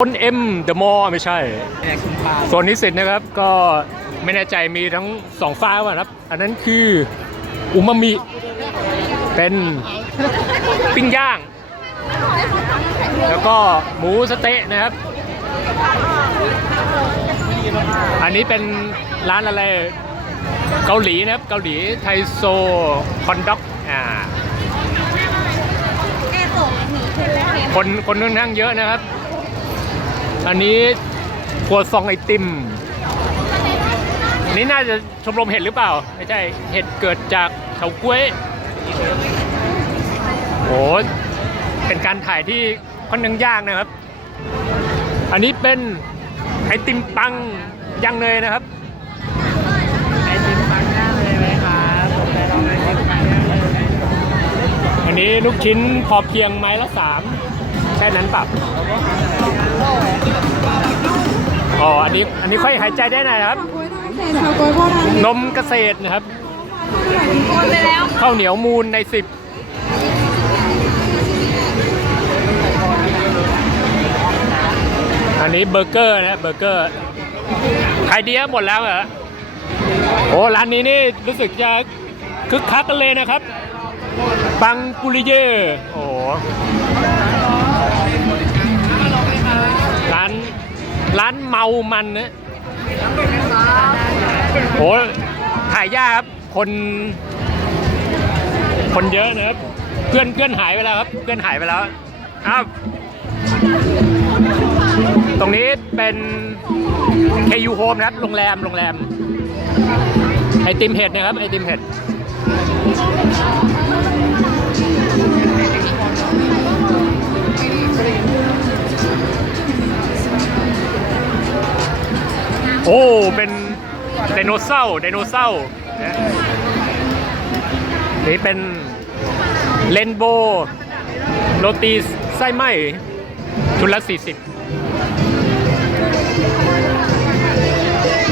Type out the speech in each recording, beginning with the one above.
โซนเอ็มเดอะมอลไม่ใช่โซนนิสิตนะครับก็ไม่แน่ใจมีทั้งสองฟ้าว่าครับ อันนั้นคืออุมามิ เป็นปิ้งย่าง แล้วก็หมูสะเต๊ะนะครับ อันนี้เป็นร้านอะไรเกาหลีนะครับ เกาหลีไทโซคอนด็อกอ่าคนคนค่อนข้างเยอะนะครับ อันนี้ครัวซองไอติม นี่น่าจะชมรมเห็ดหรือเปล่า ไม่ใช่ เห็ดเกิดจากเฉาก้วยโอ้เป็นการถ่ายที่ค่อนข้างยากนะครับ อันนี้เป็นไอติมปังยังเนยนะครับ ไอติมปังย่างเลยไหมครับผมไปลองไอติมปังย่างเลยอันนี้ลูกชิ้นพอเพียงไม้ละสามแค่นั้นปรับ อ๋อ อันนี้ อันนี้ค่อยหายใจได้หน่อยนะครับ ชาวโกยโบราณนมเกษตรนะครับไปแล้วข้าวเหนียวมูลในสิบอันนี้เบอร์เกอร์นะเบอร์เกอร์ขายดีครับหมดแล้วเหรอโอ้ร้านนี้นี่รู้สึกจะคึกคักกันเลยนะครับ ปังปุริเย่โอ้ ร้านเมามันนะโอ้ถ่ายยากครับ คน คนเยอะนะครับ เพื่อนเพื่อนหายไปแล้วครับ เพื่อนหายไปแล้วอ้าวตรงนี้เป็น KU Home นะครับ โรงแรม โรงแรม ไอติมเห็ดนะครับ ไอติมเห็ด โอ้ เป็นไดโนเสาร์ไดโนเสาร์นะนี่เป็นเลนโบโรตีไส้ไหมชุดละ 40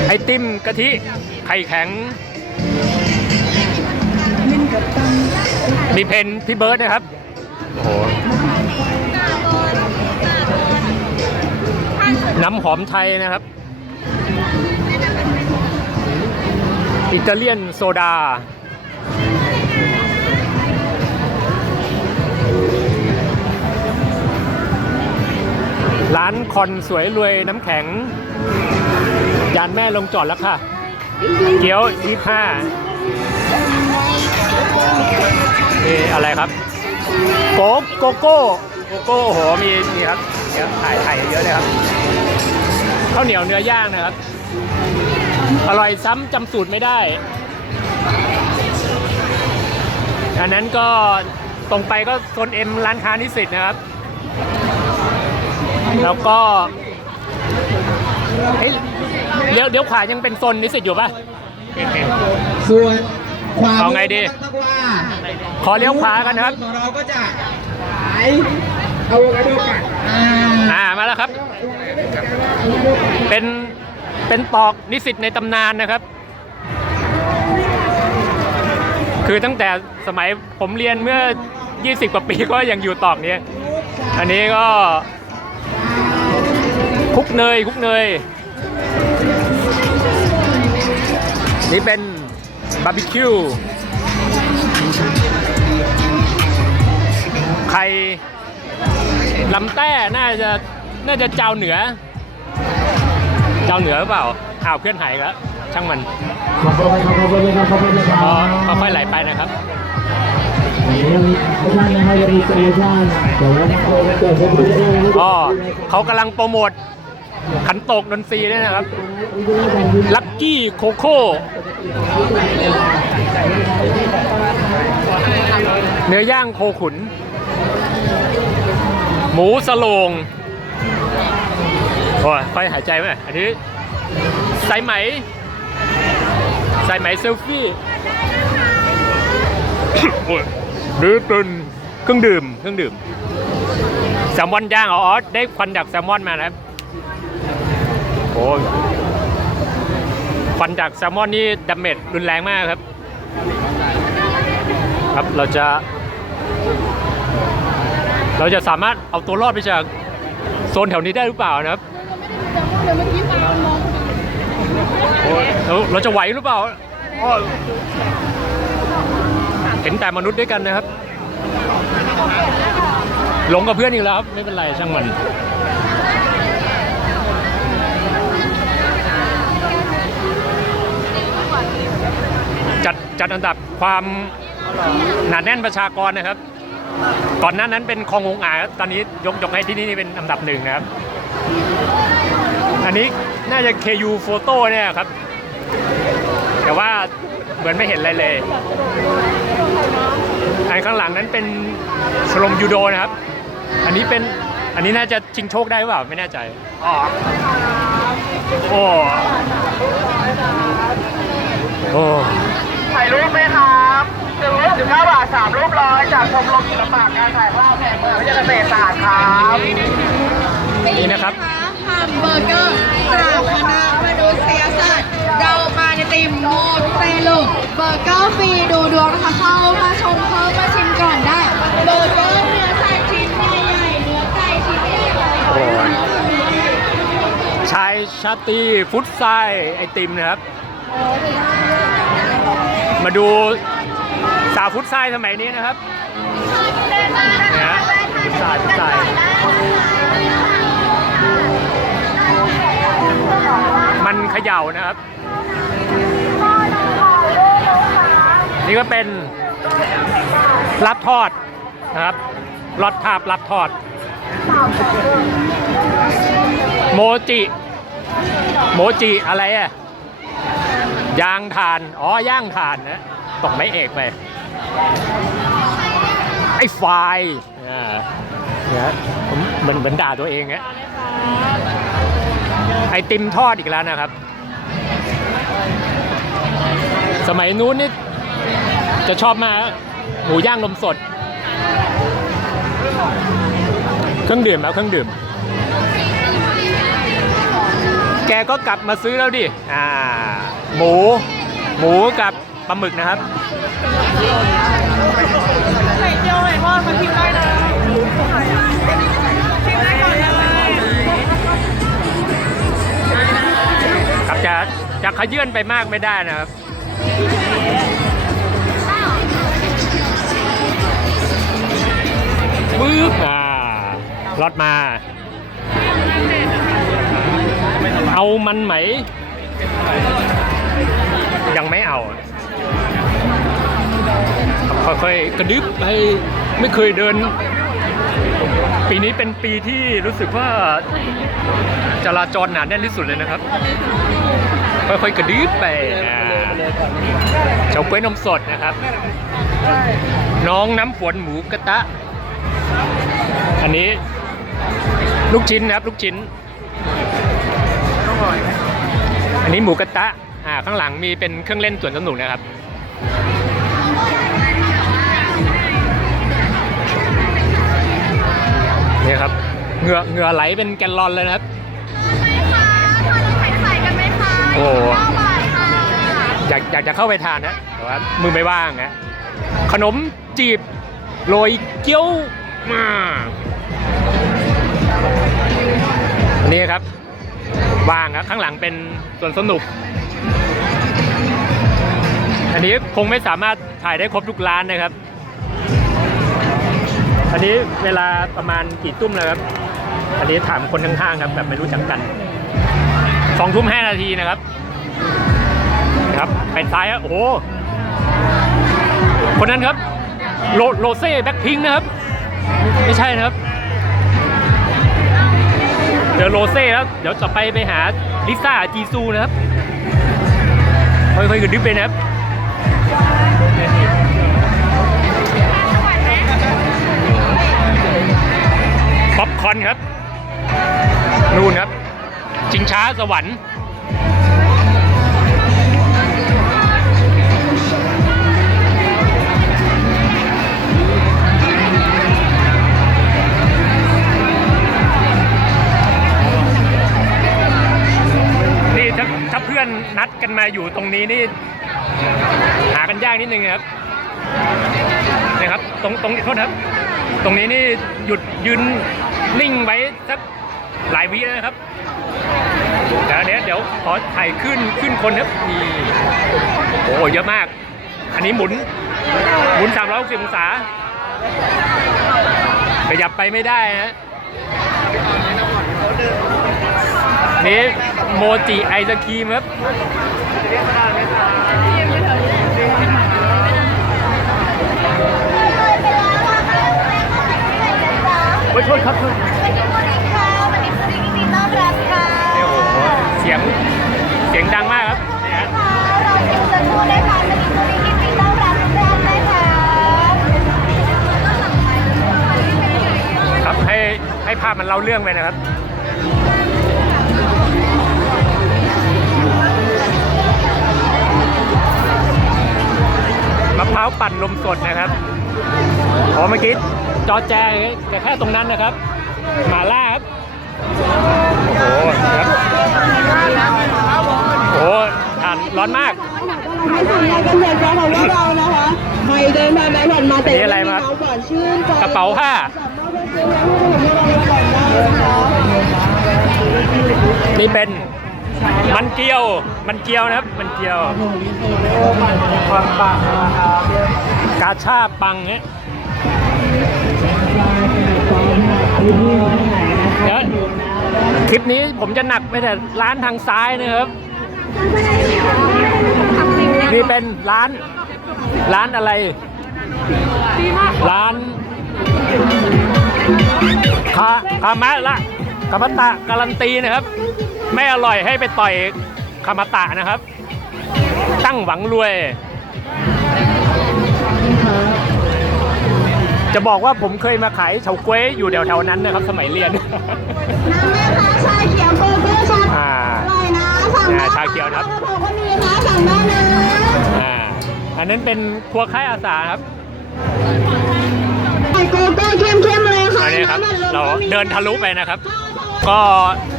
ไอติมกะทิ ไข่แข็ง มีเพนพี่เบิร์ดนะครับ โอ้โห น้ำหอมไทยนะครับ อิตาเลียนโซดา ร้านคอนสวยรวยน้ำแข็ง ยานแม่ลงจอดแล้วค่ะ เกี๊ยวยี่ห้านี่อะไรครับ โกโกโก้โกโก้โอ้โหมีนี่ครับเดี๋ยวถ่ายถ่ายเยอะเลยครับข้าวเหนียวเนื้อย่างนะครับ อร่อยซ้ำจำสูตรไม่ได้ อันนั้นก็ตรงไปก็โซนเอ็มร้านค้านิสิตนะครับ แล้วก็เฮ้ยเดี๋ยวเดี๋ยวขวายังเป็นโซนนิสิตอยู่ปะ ส่วนความเอาไงดีรู้ว่าขอเลี้ยวขวากันนะครับ ของเราก็จะขายอะโวคาโดกัดอ่าอ่ามาแล้วครับ เป็น เป็นตอกนิสิตในตำนานนะครับ คือตั้งแต่สมัยผมเรียนเมื่อ 20 กว่าปีก็ยังอยู่ตอกนี้ อันนี้ก็คุกเนยคุกเนย นี่เป็นบาร์บีคิวไข่ลำแต้น่าจะน่าจะเจ้าเหนือ เจ้าเหนือหรือเปล่าอ้าวเพื่อนหายแล้ว ช่างมันขอบคุณครับขอบคุณครับขอบคุณคก็รับค่อยๆไหลไปนะครับทุกท่านนะครับจะมีโปรโมชั่นเดี๋ยววันนี้เราจะเปิดให้ดูได้นะครับก็เขากำลังโปรโมทขันโตกดนตรีด้วยนะครับ ลักกี้โคโค่เนื้อย่างโคขุน หมูสโลง โอ้ยค่อยหายใจไหมอันนี้สายไหมสายไหมเซลฟี่โอ้ยหรือเป็นเครื่องดื่มเครื่องดื่มแซลมอนย่างอ๋ออ๋อได้ควันจากแซลมอนมานะครับโอ้ยควันจากแซลมอนนี่ดาเมจรุนแรงมากครับ ครับเราจะ เราจะสามารถเอาตัวรอดไปจาก ซนแถวนี้ได้หรือเปล่านะครับโอ้ยเราเราจะไหวหรือเปล่า เห็นแต่มนุษย์ด้วยกันนะครับหลงกับเพื่อนอีกแล้วครับ ไม่เป็นไรช่างมันจัดจัดอันดับความหนาแน่นประชากรนะครับ ก่อนหน้านั้นเป็นคลององอาตอนนี้ยกยกให้ที่นี่เป็นอันดับหนึ่งนะครับ อันนี้น่าจะ KU Photo เนี่ยครับ แต่ว่าเหมือนไม่เห็นอะไรเลย อันข้างหลังนั้นเป็นชลมยูโดนะครับ อันนี้เป็นอันนี้น่าจะชิงโชคได้หรือเปล่าไม่แน่ใจอ๋อโอ้โอ้ถ่ายรูปไหมคะ 39 บาท 3 รูปร้อย จากชมรมศิลปะการถ่ายภาพแห่งเมืองวิทยาเกษตรศาสตร์ครับนี่นะครับ ทำเบอร์เกอร์จากคณะมนุษยศาสตร์ เรามาในติมโมเตลุเบอร์เกอร์ฟรีดูดวงนะคะเข้ามาชมเข้ามาชิมก่อนได้ เบอร์เกอร์เนื้อไก่ชิ้นใหญ่ๆเนื้อไก่ชิ้นใหญ่โอ้โชายชาตรีฟุตไซไอติมนะครับ มาดู สาวฟุตไซสมัยนี้นะครับนี่ยฮะฟุตไซฟุตไซมันเขย่านะครับ นี่ก็เป็นรับทอดนะครับรอดภาพรับทอด โมจิ โมจิอะไรอะยางถ่าน อ๋อย่างถ่านนะ ตกไม่เอกไปไอ้ไฟอ่าเนี่ยผมเหมือนเหมือนด่าตัวเองอะไอติมทอดอีกแล้วนะครับ สมัยนู้นนี่จะชอบมากหมูย่างนมสด เครื่องดื่มแล้วเครื่องดื่ม แกก็กลับมาซื้อแล้วดิ อ่า หมู หมูกับ ปลาหมึกนะครับไข่เจียวไข่ทอดมาชิมได้นะชิมได้ก่อนเลยครับจะจะขยื่นไปมากไม่ได้นะครับปึ๊บอ่ารอดมา เอามันไหม ยังไม่เอา ค่อยๆกระดึบให้ไม่เคยเดิน ปีนี้เป็นปีที่รู้สึกว่าจราจรหนาแน่นที่สุดเลยนะครับ ค่อยๆกระดึบไปอ่าเฉาก๊วยนมสดนะครับ น้องน้ำฝนหมูกระทะอันนี้ลูกชิ้นนะครับลูกชิ้นอันนี้หมูกระทะอ่าข้างหลังมีเป็นเครื่องเล่นสวนสนุกนะครับ นี่ครับเหงื่อเหงื่อไหลเป็นแกลลอนเลยนะครับโอ้อยากอยากจะเข้าไปทานนะแต่ว่ามือไม่ว่างนะขนมจีบโรยเกี๊ยวมาอันนี้ครับว่างครับข้างหลังเป็นส่วนสนุก อันนี้คงไม่สามารถถ่ายได้ครบทุกร้านนะครับ อันนี้เวลาประมาณกี่ตุ้มแล้วครับ อันนี้ถามคนข้างๆครับแบบไม่รู้จักกันสองทุ่มห้านาทีนะครับ ครับไปซ้ายครับโอ้โห คนนั้นครับโลโรเซ่แบ็คพิงค์นะครับ ไม่ใช่นะครับ เจอโรเซ่แล้ว เดี๋ยวจะไปไปหาลิซ่าจีซูนะครับ ค่อยๆกระดึบไปนะครับ อปคอนครับ นู่นครับชิงช้าสวรรค์นี่ถ้าถ้าเพื่อนนัดกันมาอยู่ตรงนี้นี่ หากันยากนิดนึงนะครับนี่ครับ ตรงตรงโทษครับ ตรงนี้นี่หยุดยืน นิ่งไว้สักหลายวิแล้วนะครับเดี๋ยวเดี๋ยวเดี๋ยวขอถ่ายขึ้นขึ้นคนครับนี่โอ้โหเยอะมาก อันนี้หมุน หมุน 360องศาขยับไปไม่ได้ฮะนี่โมจิไอศครีมครับโอ้ยโทษครับโทษโอ้โหเสียง เสียงดังมากครับนี่ฮะครับให้ให้ภาพมันเล่าเรื่องไปนะครับ มะพร้าวปั่นนมสดนะครับอ๋อเมื่อกี้จอแจแต่แค่ตรงนั้นนะครับ หมาล่าครับ ร้อนมากให้สัญญากันเถิดครับของพวกเรานะคะใครเดินผ่านไปผ่านมาแต่อันนี้อะไรครับหวานชื่นใจกระเป๋าผ้านี่เป็นมันเกียว มันเกียวนะครับ มันเกียว กาชาปังเนี่ยเดี๋ยวคลิปนี้ผมจะหนักไปแต่ร้านทางซ้ายนะครับ นี่เป็นร้าน ร้านอะไร ร้านคาคามะละคามาตะการันตีนะครับ ไม่อร่อยให้ไปต่อยคามาตะนะครับ ตั้งหวังรวย จะบอกว่าผมเคยมาขายเฉาก๊วยอยู่แถวๆนั้นนะครับ สมัยเรียนน้ำแม่ค้าชาเขียว อ่าชาเขียวนะครับกระเพราก็มีนะสั่งได้นะอ่าอันนั้นเป็นครัวค่ายอาสาครับใส่โกโก้เข้มๆเลยค่ะอันนี้ครับำอัดลมเราก็มีเดินทะลุไปนะครับ ก็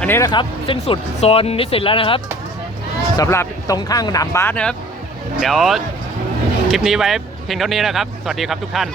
อันนี้นะครับสิ้นสุดโซนนิสิตแล้วนะครับสำหรับตรงข้างสนามบาสนะครับ เดี๋ยวคลิปนี้ไว้เพียงเท่านี้นะครับ สวัสดีครับทุกท่าน